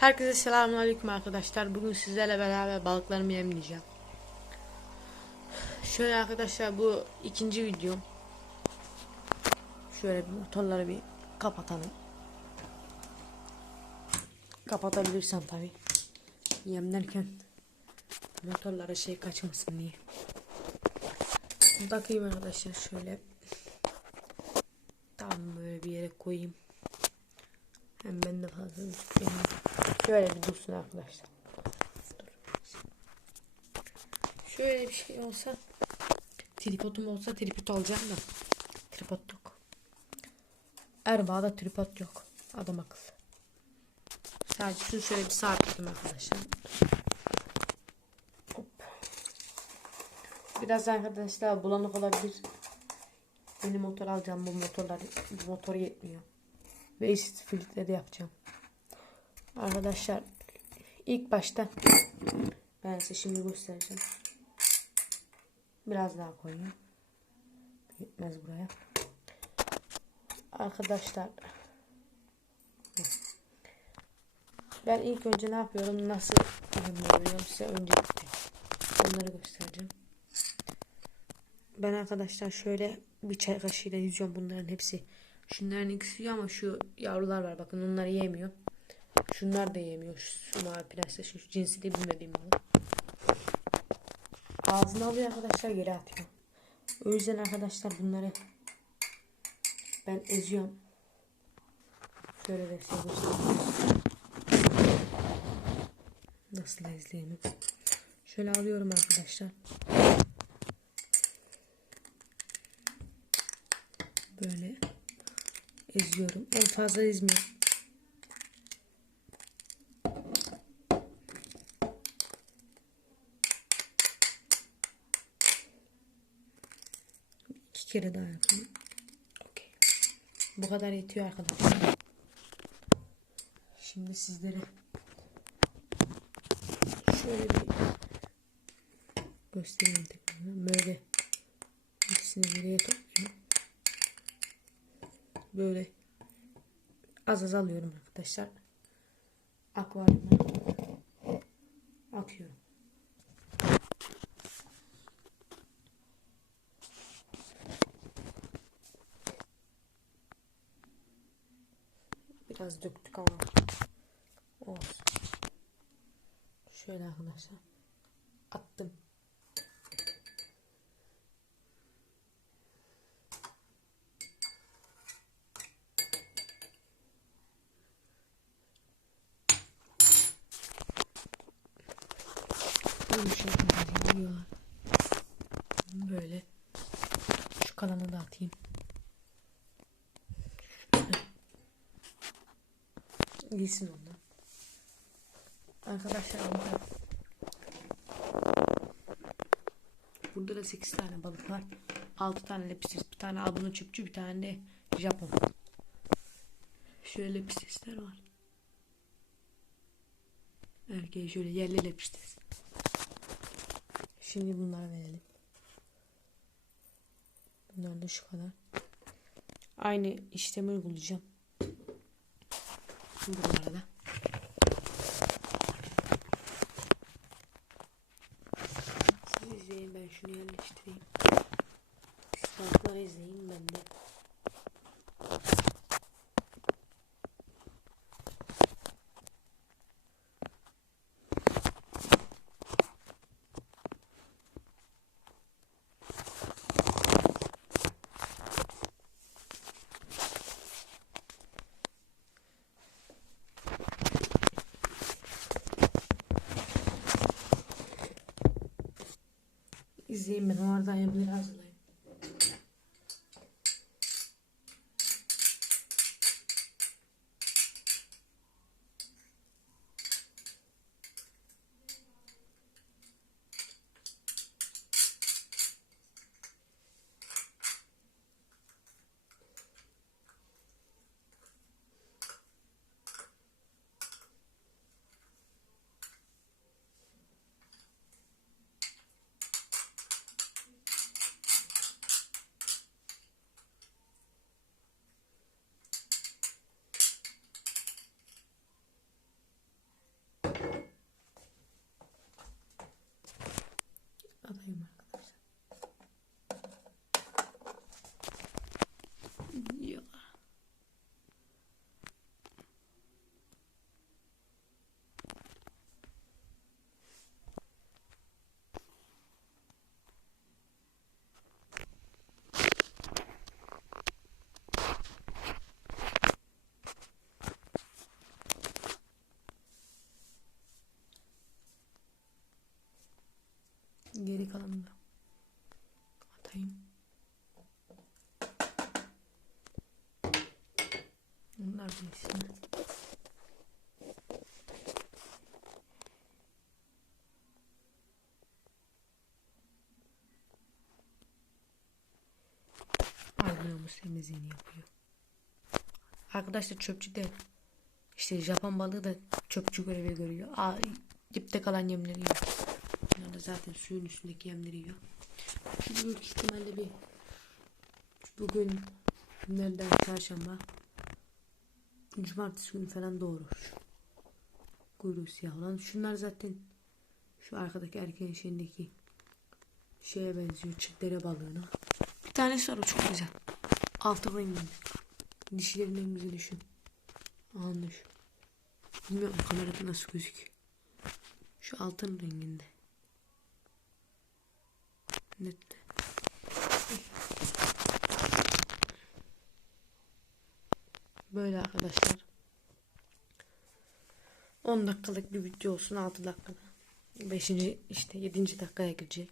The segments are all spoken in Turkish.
Herkese selamünaleyküm arkadaşlar. Bugün sizlerle beraber balıklarımı yemleyeceğim. Şöyle arkadaşlar bu ikinci videom. Şöyle bir motorları bir kapatalım. Kapatabilirsem tabi. Yemlerken motorlara şey kaçmasın diye. Bakayım arkadaşlar şöyle. Tam böyle bir yere koyayım. Hem ben de fazla tutmayayım. Şöyle bir dursun arkadaşlar. Şöyle bir şey olsa tripodum olsa tripod alacağım da tripod yok. Erbaa'da tripod yok. Adam akıllı. Sadece şunu şöyle bir sabitledim arkadaşlar. Hop. Biraz arkadaşlar bulanık olabilir. Benim motor alacağım bu motorlar bu motor yetmiyor. Ve eşit filtre de yapacağım. Arkadaşlar ilk başta ben size şimdi göstereceğim. Biraz daha koyayım. Yetmez buraya. Arkadaşlar ben ilk önce ne yapıyorum? Nasıl yapıyorum size öncelikle. Onları göstereceğim. Ben arkadaşlar şöyle bir çay kaşığıyla yüzüyorum bunların hepsi. Şunların ikisi ama şu yavrular var bakın onları yemiyor. Şunlar da yemiyor. Şu, şu mavi prenses şu, cinsi de bilmediğim balık. Ağzına alıyor arkadaşlar geri atıyor. O yüzden arkadaşlar bunları ben eziyorum. Şöyle de size. Nasıl ezleyeyim? Şöyle alıyorum arkadaşlar. Böyle eziyorum. En fazla ezmiyorum. İki kere daha yapayım. Okey. Bu kadar yetiyor arkadaşlar. Şimdi sizlere şöyle bir göstereyim. Böyle ikisini buraya topluyorum. Böyle az az alıyorum arkadaşlar. Akvaryuma atıyorum. Biraz döktük ama olsun. Şöyle arkadaşlar Böyle şey yiyorlar. Böyle. Şu kalanı da atayım. Giysin ondan. Arkadaşlar burada Burada da 8 tane balık var. 6 tane lepisis, bir tane albino çöpçü, bir tane de Japon. Şöyle lepisisler var. Erkeği şöyle yerli lepisis. Şimdi bunları verelim. Bunlar da şu kadar. Aynı işlemi uygulayacağım. Bunlara da. Siz izleyin ben şunu yerleştireyim. Siz balıkları izleyin ben de. İzleyin ben oradan yemleri hazırlayayım. Geri kalanını atayım. Bunlar da içine. Albümümüz temizliğini yapıyor. Arkadaşlar çöpçü de işte Japon balığı da çöpçü görevi görüyor. Aa, dipte kalan yemleri yiyor. Bunlar da zaten suyun üstündeki yemleri yiyor. Şimdi büyük ihtimalle bir bugün günlerden çarşamba cumartesi günü falan doğurur. Kuyruğu siyah olan. Şunlar zaten şu arkadaki erkeğin şeyindeki şeye benziyor. Çitlere balığına. Bir tanesi var o çok güzel. Altı rengi. Dişlerin en güzel düşün. Anlış. Bilmiyorum kamerada nasıl gözüküyor. Şu altın renginde. Net. Böyle arkadaşlar. 10 dakikalık bir video olsun 6 dakikada. 5. işte 7. dakikaya girecek.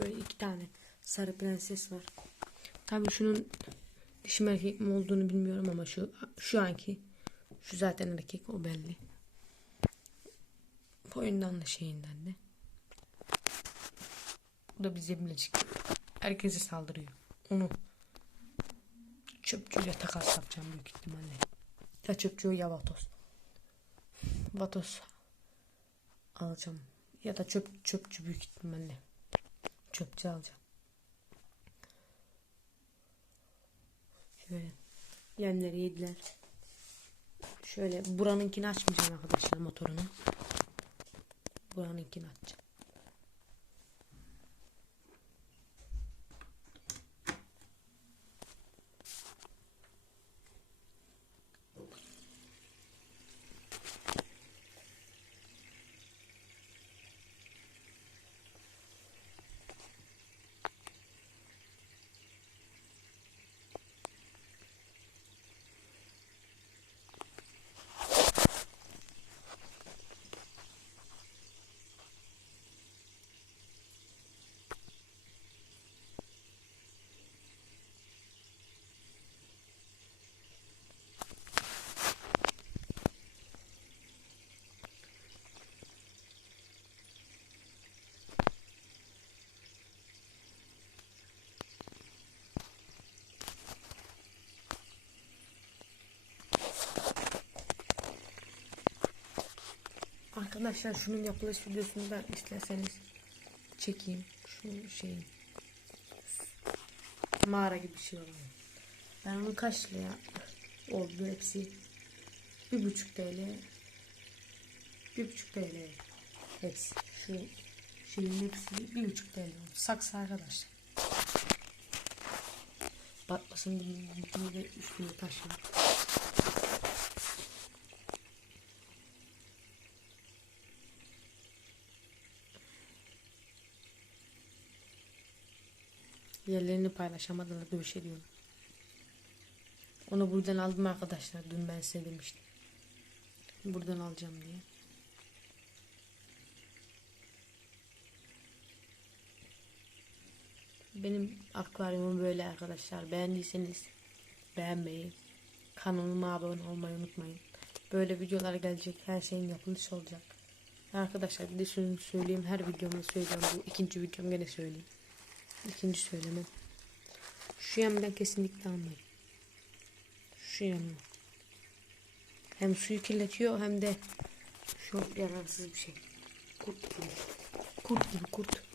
Böyle iki tane sarı prenses var. Tabii şunun dişi mi erkek mi olduğunu bilmiyorum ama şu şu anki şu zaten erkek o belli. Boyundan da şeyinden de. Bu da bir zeblecik. Herkese saldırıyor. Onu çöpçüyle takas yapacağım büyük ihtimalle. Ya çöpçü ya vatos. Vatos alacağım. Ya da çöp çöpçü büyük ihtimalle. Çöpçü alacağım. Şöyle yemleri yediler. Şöyle buranınkini açmayacağım arkadaşlar motorunu. Buranınkini açacağım. Arkadaşlar şunun yapılış videosunu ben isterseniz çekeyim. Şu şeyin mağara gibi bir şey oluyor. Ben onu kaç liraya oldu hepsi? Bir buçuk TL. Bir buçuk TL hepsi. Şu şeyin hepsi bir buçuk TL. Saksı arkadaşlar. Batmasın diye üstüne taş Yerlerini paylaşamadılar dövüş ediyorlar. Onu buradan aldım arkadaşlar. Dün ben size demiştim. Buradan alacağım diye. Benim akvaryumum böyle arkadaşlar. Beğendiyseniz beğenmeyi, kanalıma abone olmayı unutmayın. Böyle videolar gelecek. Her şeyin yapılışı olacak. Arkadaşlar bir de şunu söyleyeyim. Her videomda söylüyorum. Bu ikinci videom gene söyleyeyim. İkinci söylemem. Şu yemden kesinlikle almayın. Şu yemden. Hem suyu kirletiyor hem de çok yararsız bir şey. Kurt gibi. Kurt gibi kurt.